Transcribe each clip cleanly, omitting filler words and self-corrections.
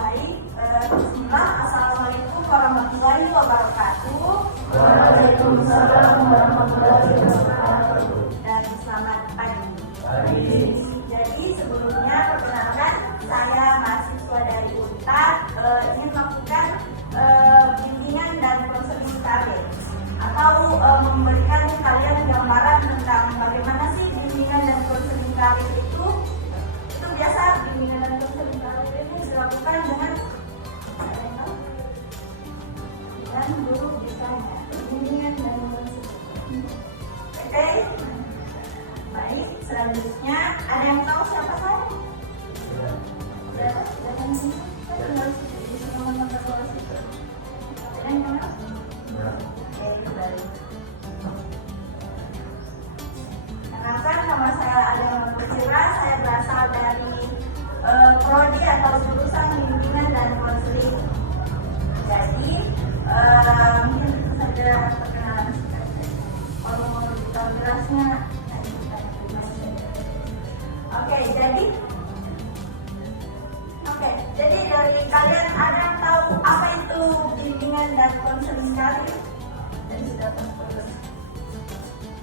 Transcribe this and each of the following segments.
Baik, bismillah. Assalamualaikum warahmatullahi wabarakatuh. Waalaikumsalam warahmatullahi wabarakatuh. Dan selamat pagi. Jadi sebelumnya perkenalkan, saya mahasiswa dari UNTAD ingin melakukan bimbingan dan konseling karir atau memberikan kalian gambaran tentang bagaimana sih bimbingan dan konseling karir itu biasa. Bimbingan dan konseling karir ini dilakukan dengan guru biasanya bimbingan dan konseling. Oke. Baik, selanjutnya ada yang tahu siapa saya? Siapa? Ada yang tahu? Saya tinggal di sini menonton situ. Ada yang kenal? Oke, baik. Kenalkan, nama saya Adel Putira. Saya berasal dari prodi atau jurusan bimbingan dan konseling. Jadi, mungkin itu saja perkenalan singkat. Kalau mau detail jelasnya, jadi dari kalian ada yang tahu apa itu bimbingan dan konseling karir? Dan sudah tertulis.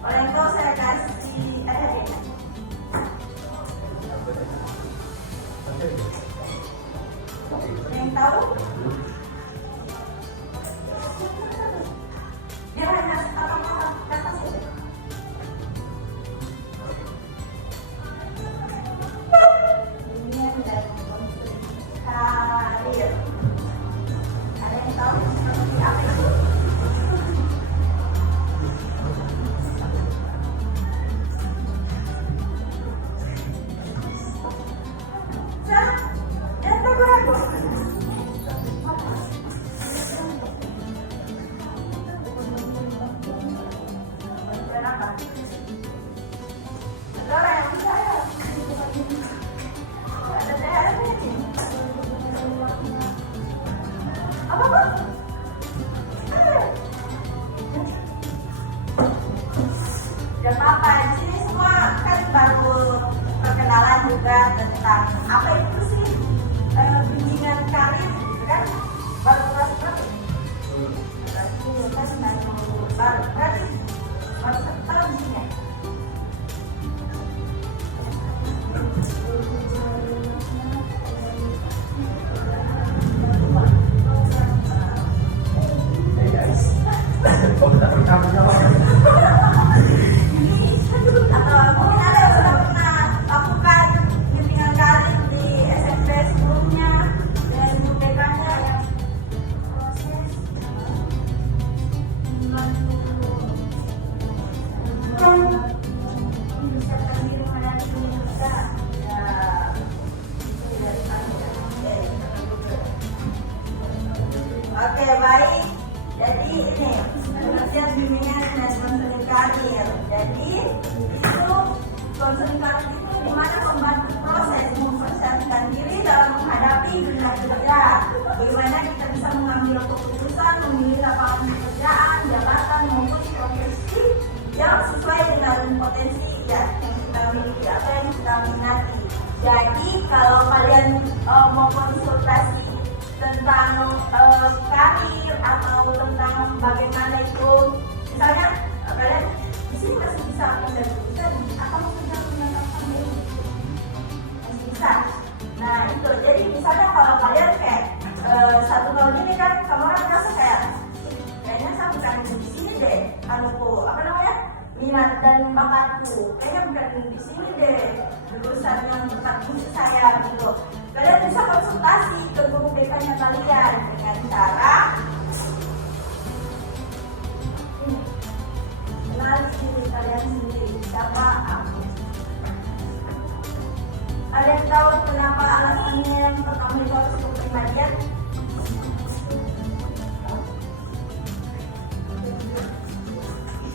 Kalau yang tahu saya kasih hadiah. Yang tahu? Dia hanya kata saja. Bimbingan dan konseling karir. Ada yang tahu seperti apa itu? Di sini semua kan baru perkenalan juga tentang apa itu sih bimbingan karir, kan baru kelas berapa? Berarti baru setahun sih ya. Oke, baik. Jadi ini pengertian bimbingan dan konseling karir. Jadi itu konseling karir itu dimana membantu proses mempersiapkan diri dalam menghadapi dunia kerja. Bagaimana kita bisa mengambil keputusan memilih lapangan pekerjaan, jabatan maupun profesi yang sesuai dengan potensi yang kita miliki, apa yang kita minati. Jadi kalau kalian mau konsultasi tentang karir atau tentang bagaimana itu, misalnya kalian di sini masih bisa atau maksudnya menanamkan diri masih bisa. Nah itu, jadi misalnya kalau kalian kayak 1 tahun ini kan kamu orang merasa kayaknya saya bukan di sini deh, minat dan bakatku, kayaknya bukan di sini deh jurusan yang bukan misi saya gitu. Kalian bisa konsultasi ke guru BK-nya kalian dengan cara kenali diri kalian sendiri, siapa aku. Ada yang tahu kenapa alasannya yang pertama itu harus kepribadian?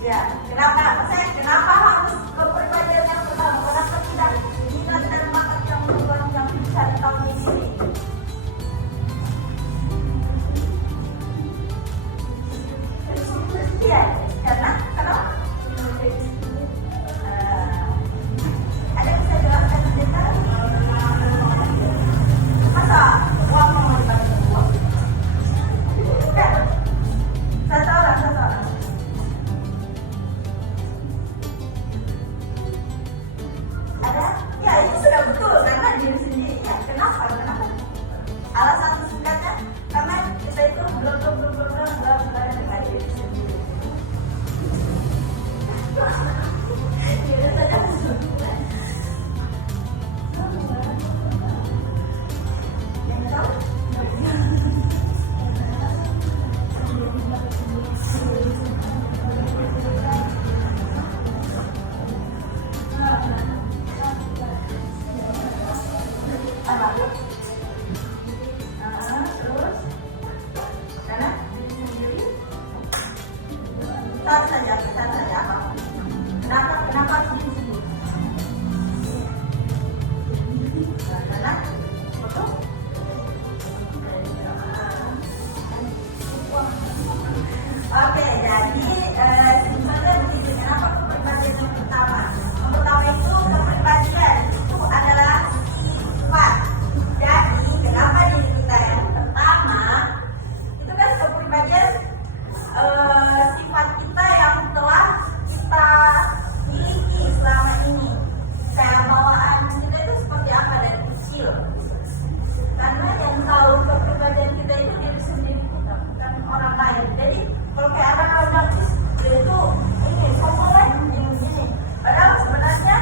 Ya, kenapa harus kepribadian yang pertama? Kenapa tidak minat dan bakat yang bisa karena yang tahu kepribadian kita itu diri sendiri kita, bukan orang lain. Jadi kalau kayak anak orang dia itu ini sombong ini, padahal sebenarnya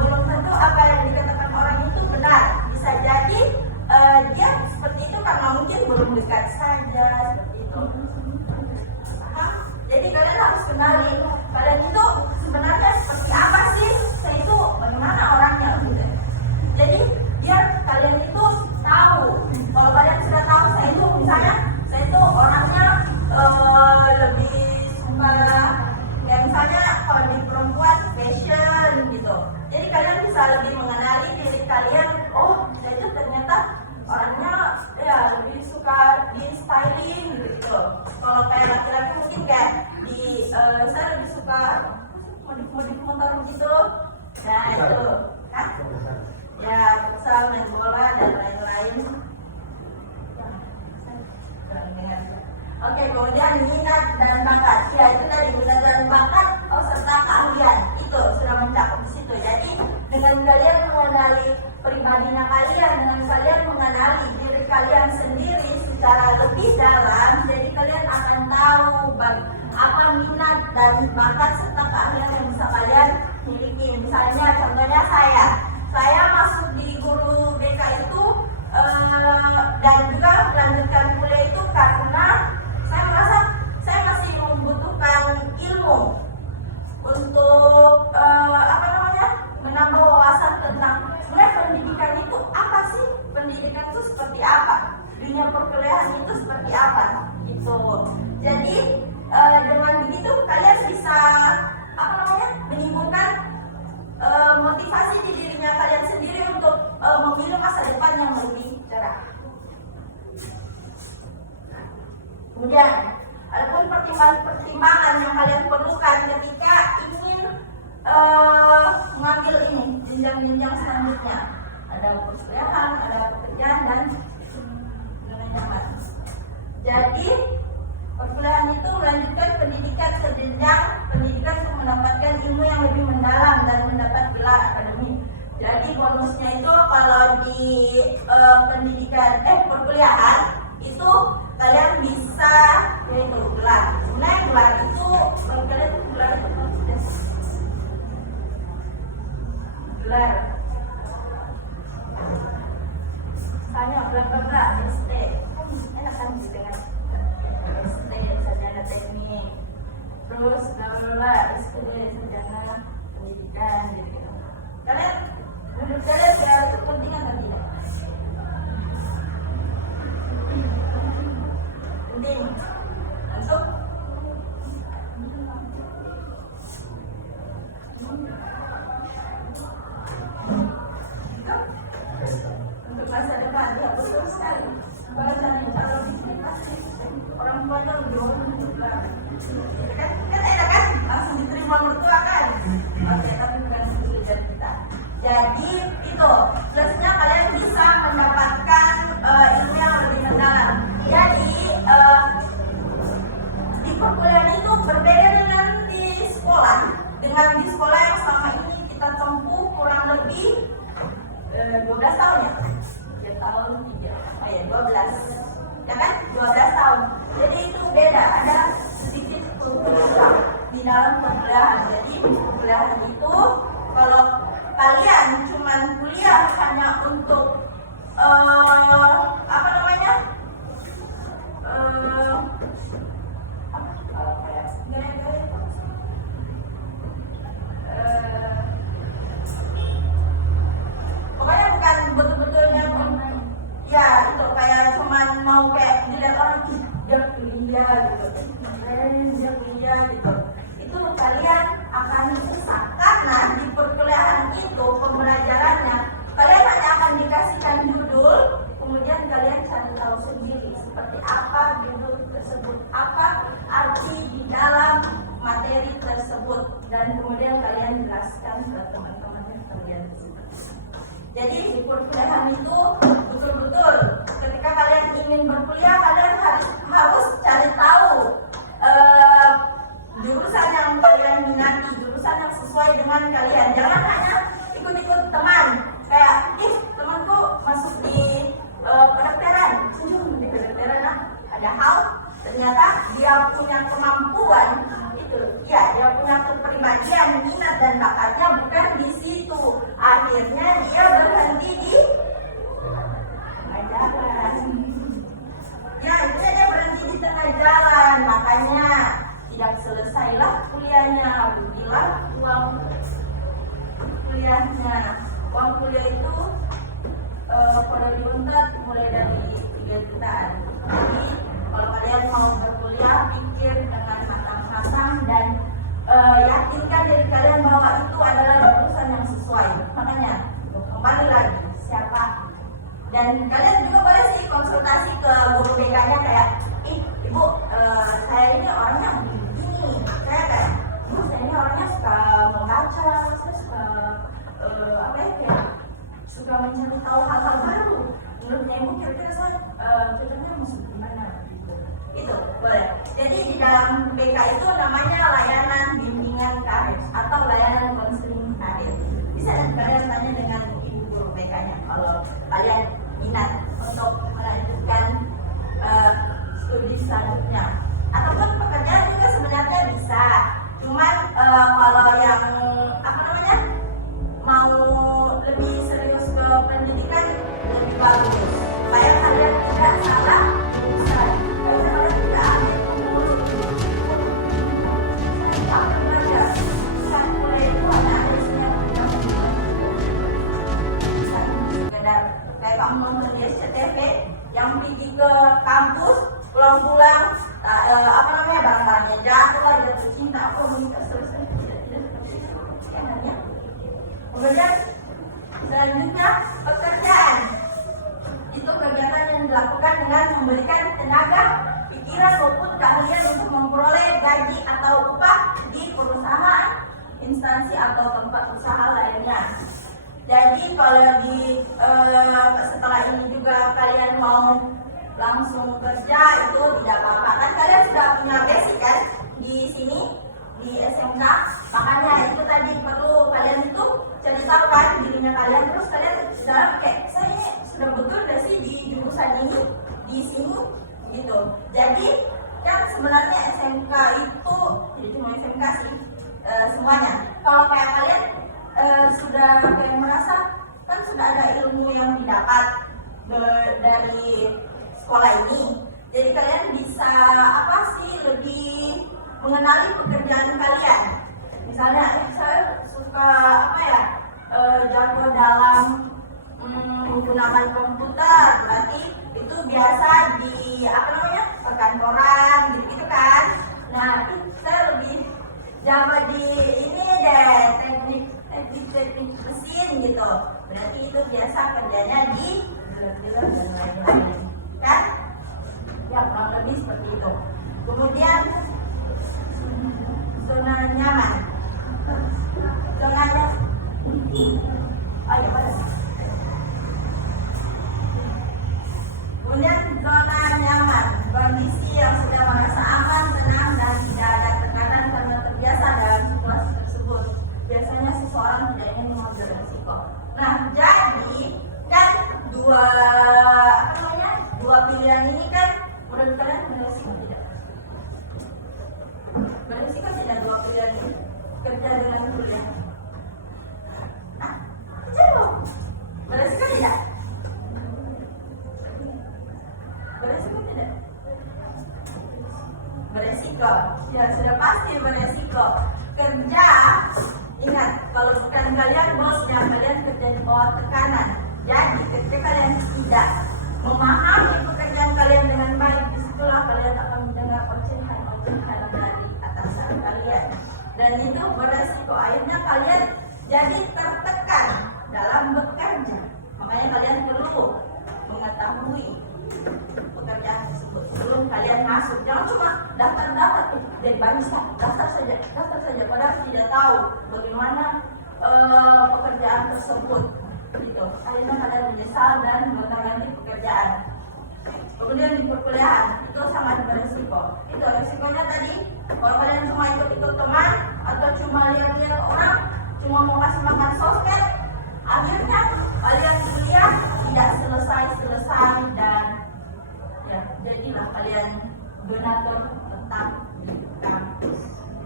belum tentu apa yang dikatakan orang itu benar. Bisa jadi dia seperti itu karena mungkin belum dekat saja seperti itu. Jadi kalian harus kenali kalian itu sebenarnya seperti apa sih, saya itu bagaimana orangnya gitu. Jadi biar kalian itu tahu, kalau kalian sudah tahu saya itu misalnya saya itu orangnya lebih suka ya misalnya kalau di perempuan fashion gitu. Jadi kalian bisa lebih mengenali diri kalian, oh saya itu ternyata orangnya ya lebih suka di styling gitu. Kalau kayak laki-laki mungkin kayak di saya lebih suka modif motor gitu. Nah itu kan ya futsal, main bola dan lain-lain. Oke, kemudian minat dan bakat. Ya itu tadi minat dan bakat serta keahlian itu sudah mencakup di situ. Jadi dengan kalian mengenali pribadinya kalian, dengan kalian mengenali diri kalian sendiri secara lebih dalam, jadi kalian akan tahu apa minat dan bakat serta keahlian yang bisa kalian miliki. Misalnya contohnya saya masuk di guru BK itu dan juga melanjutkan kuliah itu karena saya merasa saya masih membutuhkan ilmu untuk menambah wawasan tentang sebenarnya pendidikan itu apa sih, pendidikan itu seperti apa, dunia perkuliahan itu seperti apa gitu. Jadi dengan begitu kalian bisa menimbulkan motivasi di dirinya kalian sendiri untuk memilih masa depan yang lebih cerah. Kemudian adapun pertimbangan yang kalian perlukan ketika ingin mengambil ini jenjang-jenjang selanjutnya, ada perkuliahan, ada pekerjaan dan lain-lain. Jadi perkuliahan itu melanjutkan pendidikan ke jenjang pendidikan untuk mendapatkan ilmu yang lebih mendalam dan mendapat gelar akademik. Jadi bonusnya itu kalau di perkuliahan itu kalian bisa yaitu gelar. Sebenarnya gelar itu kalau kalian itu gelar itu maksudnya gelar. Misalnya berapa ST, enak kan dengan ST sarjana teknik, terus ST sarjana pendidikan gitu. Kalian menurut kalian gelar itu penting atau tidak? Penting. Masuk. Untuk masa depan ya betul sekali. Kalau calon istri pasti orang tuanya belum menentukan. Kan enak kan langsung diterima mertua kan. Oke, tapi bukan tujuan kita. Jadi itu plusnya kalian bisa mendapatkan ilmu yang lebih mendalam. Jadi di perkuliahan itu berbeda dengan di sekolah. Dengan di sekolah yang selama ini kita tempuh kurang lebih 12 tahun ya? 3 tahun, 12 ya kan? 12 tahun. Jadi itu beda, ada sedikit perubahan di dalam perkuliahan. Jadi di perkuliahan itu kalau kalian cuma kuliah hanya untuk pokoknya bukan betul-betulnya ya itu kayak cuman mau kayak dilihat orang dia kuliah gitu. Itu kalian akan susah karena di perkuliahan itu pembelajarannya kalian hanya akan dikasihkan judul, kemudian kalian cari tahu sendiri seperti apa judul tersebut, apa arti di dalam materi tersebut, dan kemudian kalian jelaskan ke teman-teman kalian. Jadi di perkuliahan itu betul-betul ketika kalian ingin berkuliah kalian harus cari tahu jurusan yang kalian minati, jurusan yang sesuai dengan kalian. Jangan hanya ikut-ikut teman kayak temanku masuk di Padahal ternyata dia punya kemampuan itu, ya dia punya kepribadian, minat dan bakatnya bukan di situ. Akhirnya dia berhenti di tengah jalan. Ya, dia berhenti di tengah jalan, makanya tidak selesailah kuliahnya. Bilang uang kuliahnya, uang kuliah itu pada diuntat mulai dari 3 jutaan. Jadi kalau kalian mau berkuliah, pikir dengan matang-matang dan yakinkan diri kalian bahwa itu adalah jurusan yang sesuai. Makanya kembali lagi siapa, dan kalian juga boleh sih konsultasi ke guru BK-nya kayak, ibu saya ini orangnya begini, saya kayak, ibu saya ini orangnya suka membaca, saya suka kayak suka mencari tahu hal-hal baru. Menurutnya ibu kira-kira saya cocoknya masuk gimana gitu. Itu boleh. Jadi di dalam BK itu namanya layanan bimbingan karir atau layanan konseling karir. Bisa kalian tanya dengan ibu guru BK-nya kalau kalian minat untuk melanjutkan studi selanjutnya. Ataupun pekerjaan juga sebenarnya bisa. Cuman kalau yang mau lebih serius ke pendidikan lebih bagus. Supaya kalian tidak salah jurusan. Karena kalian tidak ambil kayak kamu nonton di SCTV yang pergi ke kampus pulang-pulang barang-barangnya jatuh, jatuh cinta, aku minta selesai tidak seperti itu. Kemudian selanjutnya pekerjaan. Itu kegiatan yang dilakukan dengan memberikan tenaga, pikiran maupun keahlian untuk memperoleh gaji atau upah di perusahaan, instansi atau tempat usaha lainnya. Jadi kalau setelah ini juga kalian mau langsung kerja itu tidak apa-apa, kan kalian sudah punya basic kan di sini di SMK. Makanya itu tadi perlu kalian itu cari tahu kan dirinya kalian, terus kalian dalam kayak saya ini sudah betul gak sih di jurusan ini di sini gitu. Jadi kan sebenarnya SMK itu tidak cuma SMK sih, semuanya. Kalau kayak kalian sudah kayak merasa kan sudah ada ilmu yang didapat dari sekolah ini, jadi kalian bisa lebih mengenali pekerjaan kalian. Misalnya saya suka jago dalam menggunakan komputer, berarti itu biasa di perkantoran gitu kan. Nah saya lebih jago di ini deh, teknik mesin gitu, berarti itu biasa kerjanya di dealer dan lain-lain kan ya, kurang lebih seperti itu. Kemudian zona nyaman, kemudian zona nyaman, kondisi yang sudah merasa aman, tenang dan tidak ada tekanan karena terbiasa dalam situasi tersebut. Biasanya seseorang tidak ingin mengambil risiko. Nah, jadi kan dua pilihan ini kan menurut kalian beresiko tidak? Beresiko tidak dua pilihan ini? Kerja dengan kuliah. Nah, jawab. Beresiko tidak? Beresiko tidak? Beresiko. Ya, sudah pasti beresiko. Kerja, ingat, kalau bukan kalian bosnya, kalian kerja di bawah tekanan. Jadi ketika kalian tidak memahami pekerjaan kalian dengan baik, disitulah kalian akan mendengar ocehan dari atasan kalian, dan itu beresiko. Akhirnya kalian jadi tertekan dalam bekerja. Makanya kalian perlu mengetahui pekerjaan tersebut sebelum kalian masuk. Jangan cuma daftar jadi bangsa, daftar saja, padahal tidak tahu bagaimana pekerjaan tersebut. Gitu. Akhirnya kalian menyesal dan mengalami pekerjaan. Kemudian di perkuliahan itu sangat beresiko. Itu resikonya tadi, kalau kalian cuma ikut teman atau cuma lihat-lihat orang, cuma mau kasih makan sosmed, akhirnya kalian kuliah tidak selesai dan ya jadilah kalian donatur tetap kampus.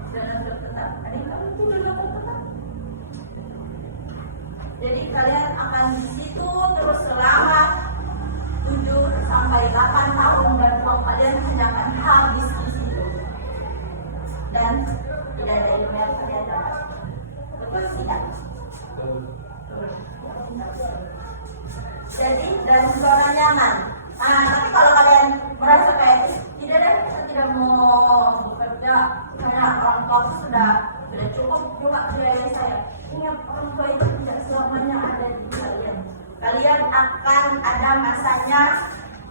Donatur tetap. Adik kamu itu donatur tetap. Jadi kalian akan di situ terus selama 7 sampai 8 tahun dan uang kalian tidak akan habis di situ. Dan tidak ada ilmu yang kalian dapat. Betul tidak? Jadi dan zona nyaman. Tapi kalau kalian merasa kayak tidak deh, saya tidak mau bekerja karena orang tua sudah cukup juga biaya saya. Ingat, orang tua itu tidak selamanya ada di kalian. Kalian akan ada masanya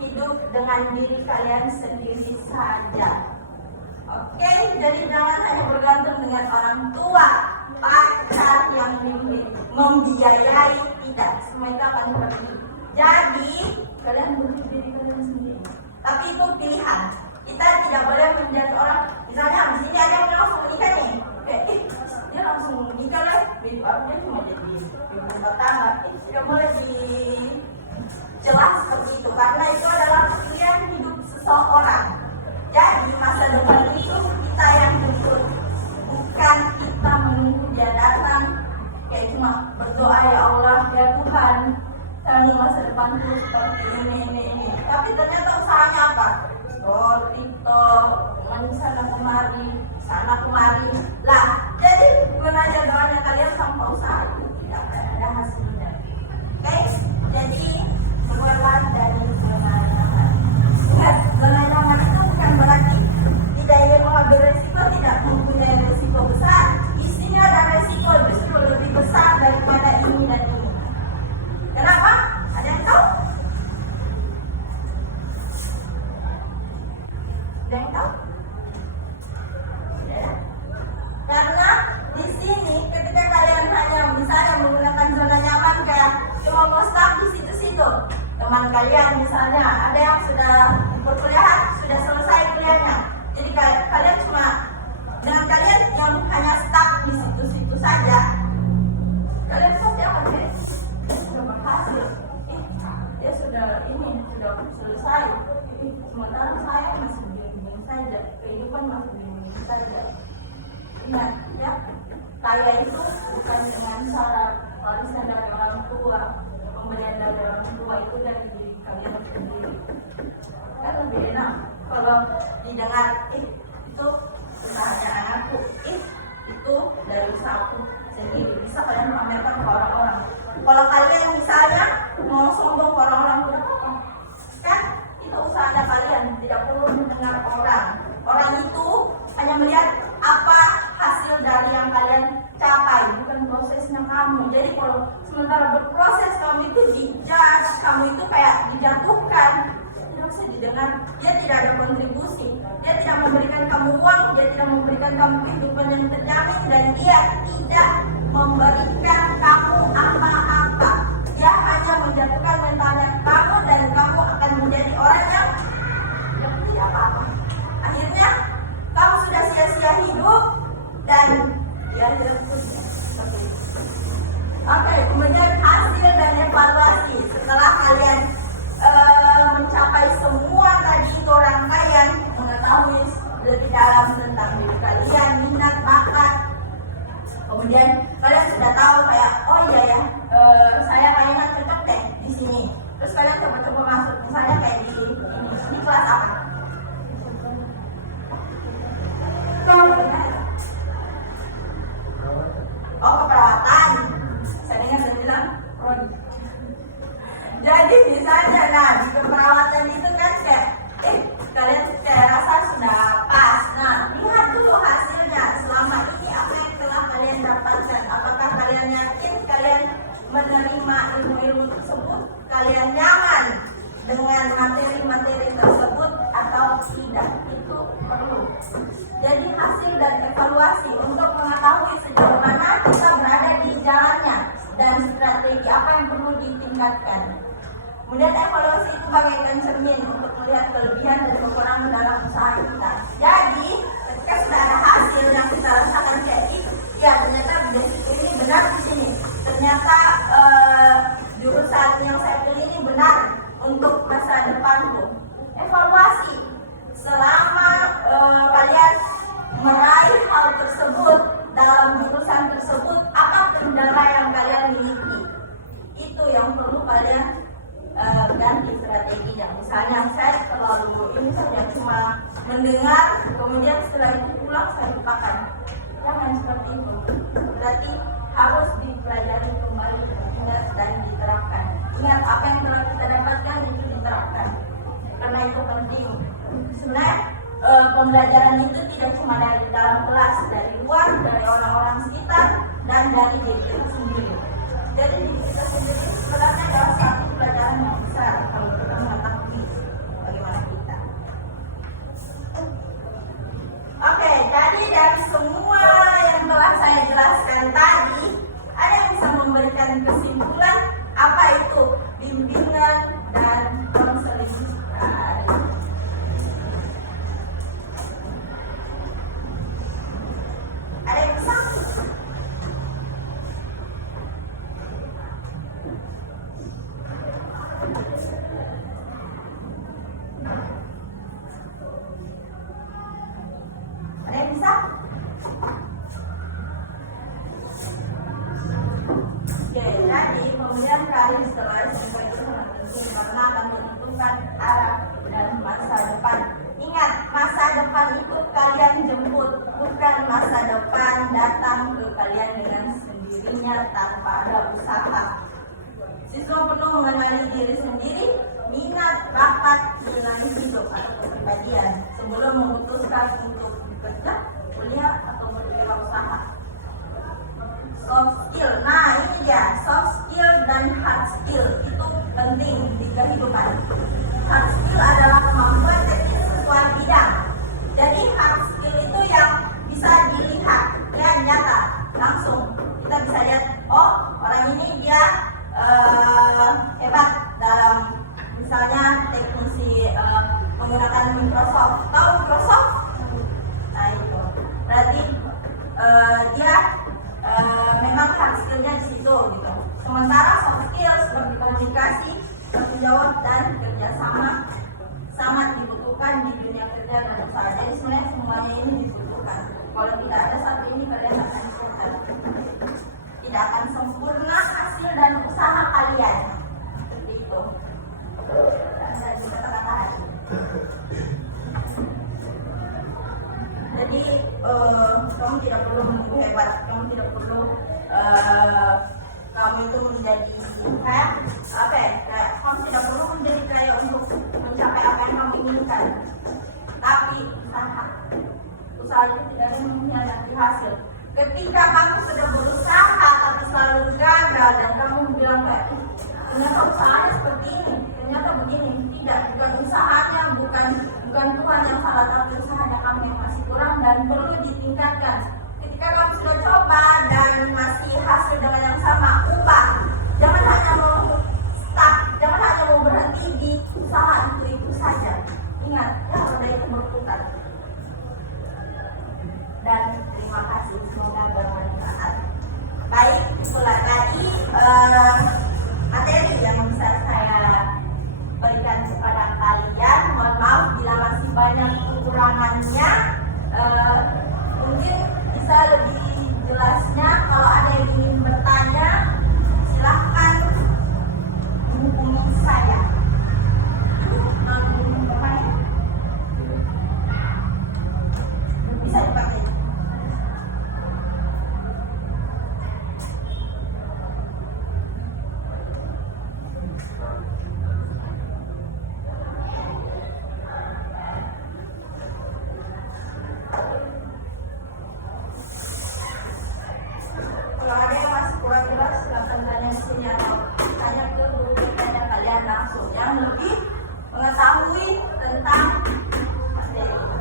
hidup dengan diri kalian sendiri saja. Oke, jadi jangan hanya bergantung dengan orang tua, pacar yang membiayai, tidak. Semua itu akan pergi. Jadi kalian butuh diri kalian sendiri. Tapi itu pilihan. Kita tidak boleh menjadi orang. Misalnya di sini ada yang langsung menikah nih. Dia langsung menikah lah. Itu artinya cuma jadi ibu rumah tangga. Itu tidak boleh dijelas seperti itu. Karena itu adalah pilihan hidup seseorang. Jadi masa depan itu kita yang tentu, bukan kita menunggu dia datang kayak cuma berdoa ya Allah ya Tuhan kami masa depanku seperti ini. Tapi ternyata usahanya apa? Scroll TikTok, sana kemari. Lah, jadi mengajar doanya kalian tanpa usaha itu tidak akan ada hasilnya. Oke, jadi keluarlah dari zona nyaman. Ingat, zona nyaman itu bukan berarti tidak ingin mengambil resiko, tidak mempunyai resiko besar. Isinya ada resiko justru lebih besar daripada ini dan ini. Kenapa? Ada yang tahu? Ada yang tahu? Ya. Karena di sini ketika kalian hanya misalnya menggunakan zona nyaman kayak cuma mau stuck di situ-situ, teman kalian misalnya ada yang sudah berkuliah, sudah selesai kuliahnya, jadi kalian cuma dengan kalian yang hanya stuck di situ-situ saja, kalian pasti akan sudah berhasil. Dia sudah selesai. Sementara saya masih begini saja, kehidupan masih begini saja. Ingat ya, kaya itu bukan dengan syarat warisan dari orang tua, pemberian dari orang tua itu dari diri kalian sendiri. Kan lebih enak kalau didengar, itu usahanya anakku, itu dari usahaku sendiri, bisa kalian pamerkan ke orang-orang. Kalau kalian misalnya mau sombong ke orang-orang, kan itu usahanya kalian, tidak perlu mendengar orang. Orang itu hanya melihat apa hasil dari yang kalian capai, bukan prosesnya kamu. Jadi kalau sementara berproses kamu itu dijudge, kamu itu kayak dijatuhkan, tidak bisa didengar. Dia tidak ada kontribusi, dia tidak memberikan kamu uang, dia tidak memberikan kamu kehidupan yang terjamin, dan dia tidak memberikan kamu apa-apa. Dia hanya menjatuhkan mentalnya kamu, dan kamu akan menjadi orang yang tidak apa-apa. Akhirnya kamu sudah sia-sia hidup dan dia seperti itu. Oke, kemudian hasil dan evaluasi setelah kalian mencapai semua tadi itu rangkaian, mengetahui lebih dalam tentang diri kalian, minat, bakat. Kemudian kalian sudah tahu kayak oh iya ya, saya kayaknya cocok deh di sini. Terus kalian coba-coba masuk, misalnya kayak di kelas apa? Oh, keperawatan. Saya dengar saya bilang jadi misalnya, nah di keperawatan itu kan kayak kalian kayak rasa sudah pas. Nah, lihat dulu hasilnya selama ini apa yang telah kalian dapatkan. Apakah kalian yakin kalian menerima ilmu-ilmu tersebut, kalian nyaman dengan materi-materi tersebut atau tidak? Itu perlu. Jadi hasil dan evaluasi untuk mengetahui sejauh mana kita berada di jalannya dan strategi apa yang perlu ditingkatkan. Kemudian evaluasi itu bagaikan cermin untuk melihat kelebihan dan kekurangan dalam usaha kita. Jadi ketika sudah ada hasil yang kita rasakan kayak ya ternyata basic ini benar di sini. Ternyata jurusan yang saya pilih ini benar untuk masa depanku. Evaluasi selama kalian meraih hal tersebut dalam jurusan tersebut, apa kendala yang kalian miliki? Itu yang perlu kalian ganti strateginya. Misalnya saya terlalu ini saja cuma mendengar, kemudian setelah itu pulang saya lupakan. Jangan seperti itu. Berarti harus dipelajari kembali, ingat dan diterapkan. Ingat apa yang telah kita dapatkan itu diterapkan, karena itu penting. Sebenarnya pembelajaran itu tidak cuma dari dalam kelas, dari luar, dari orang-orang sekitar, dan dari diri kita sendiri. Jadi diri kita sendiri sebenarnya adalah satu pelajaran yang besar kalau kita mengetahui bagaimana kita. Oke, jadi dari semua yang telah saya jelaskan tadi, ada yang bisa memberikan kesimpulan apa itu bimbingan dan konseling? Ada yang bisa? Ada yang bisa? Oke, jadi kemudian kalian setelah SMP itu sangat penting karena akan menentukan arah dan masa depan. Ingat, masa depan itu kalian jemput, bukan masa depan datang ke kalian dengan sendirinya tanpa ada usaha. Siswa perlu mengenali diri sendiri, minat, bakat, nilai hidup atau kepribadian sebelum memutuskan untuk bekerja, kuliah atau berwirausaha. Soft skill, nah ini dia, soft skill dan hard skill itu penting di kehidupan. Hard skill adalah kemampuan teknis sesuai bidang. Jadi hard skill itu yang bisa dilihat, ya nyata, langsung kita bisa lihat, oh orang ini dia hebat dalam misalnya teknisi menggunakan Microsoft. Tahu Microsoft? Nah itu berarti dia memang hard skillnya di situ gitu. Sementara soft skill seperti komunikasi, tanggung jawab dan kerjasama sangat dibutuhkan di dunia kerja dan usaha. Jadi sebenarnya semuanya ini dibutuhkan. Kalau tidak ada satu ini kalian akan susah. Tidak akan sempurna hasil dan usaha kalian. Seperti itu. Dan juga kata-kata hari. Jadi kamu tidak perlu menunggu hebat, kamu tidak perlu kamu itu menjadi kayak kamu tidak perlu menjadi kaya untuk mencapai apa yang kamu inginkan. Tapi usaha itu tidak ada mengkhianati hasil. Ketika kamu sudah berusaha tapi selalu gagal dan kamu bilang kayak ternyata usahanya seperti ini, ternyata begini, tidak, bukan usahanya, bukan Tuhan yang salah, tapi usahanya kamu yang masih kurang dan perlu ditingkatkan. Ketika kamu sudah coba dan masih hasil dengan yang sama, ubah. Jangan hanya mau stuck, jangan hanya mau berhenti di usaha itu saja. Ingat, ya roda itu berputar. Dan terima kasih, semoga bermanfaat. Baik, itulah tadi materi yang bisa saya berikan kepada kalian. Mohon maaf bila masih banyak kekurangannya. Mungkin bisa lebih jelasnya kalau ada yang ingin bertanya, silahkan hubungi saya. Bisa dipakai. Kalau ada yang masih kurang jelas, silakan tanya di sini atau tanya ke guru tanya kalian langsung yang lebih mengetahui tentang materi.